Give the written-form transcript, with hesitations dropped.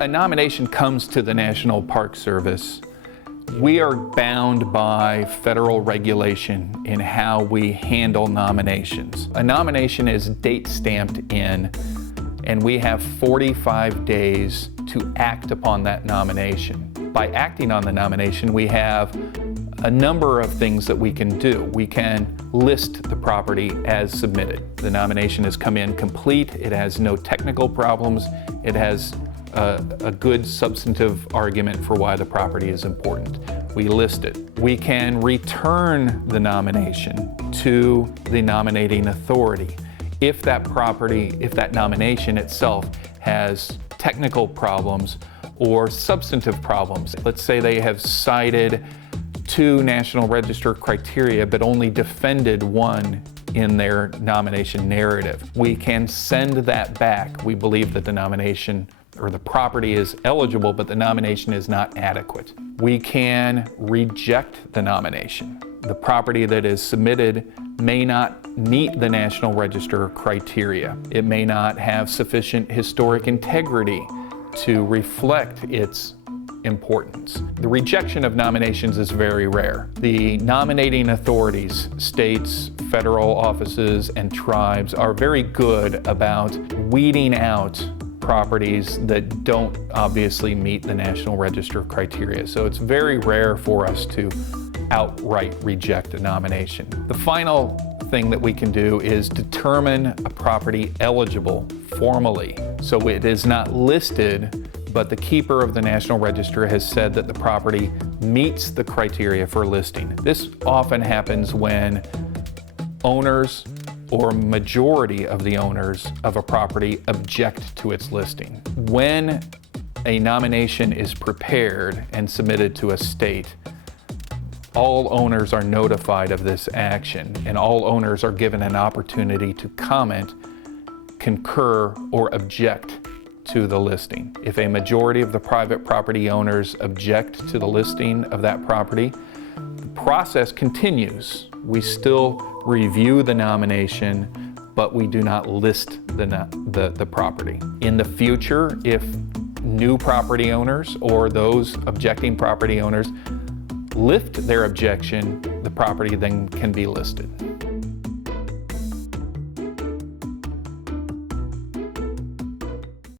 a nomination comes to the National Park Service, we are bound by federal regulation in how we handle nominations. A nomination is date stamped in, and we have 45 days to act upon that nomination. By acting on the nomination, we have a number of things that we can do. We can list the property as submitted. The nomination has come in complete, it has no technical problems, it has a good substantive argument for why the property is important. We list it. We can return the nomination to the nominating authority if that nomination itself has technical problems or substantive problems. Let's say they have cited 2 National Register criteria but only defended 1 in their nomination narrative. We can send that back. We believe that the nomination or the property is eligible, but the nomination is not adequate. We can reject the nomination. The property that is submitted may not meet the National Register criteria. It may not have sufficient historic integrity to reflect its importance. The rejection of nominations is very rare. The nominating authorities, states, federal offices, and tribes are very good about weeding out properties that don't obviously meet the National Register criteria. So it's very rare for us to outright reject a nomination. The final thing that we can do is determine a property eligible formally. So it is not listed, but the keeper of the National Register has said that the property meets the criteria for listing. This often happens when owners or majority of the owners of a property object to its listing. When a nomination is prepared and submitted to a state, all owners are notified of this action, and all owners are given an opportunity to comment, concur, or object to the listing. If a majority of the private property owners object to the listing of that property, the process continues. We still review the nomination, but we do not list the property. In the future, if new property owners or those objecting property owners lift their objection, the property then can be listed.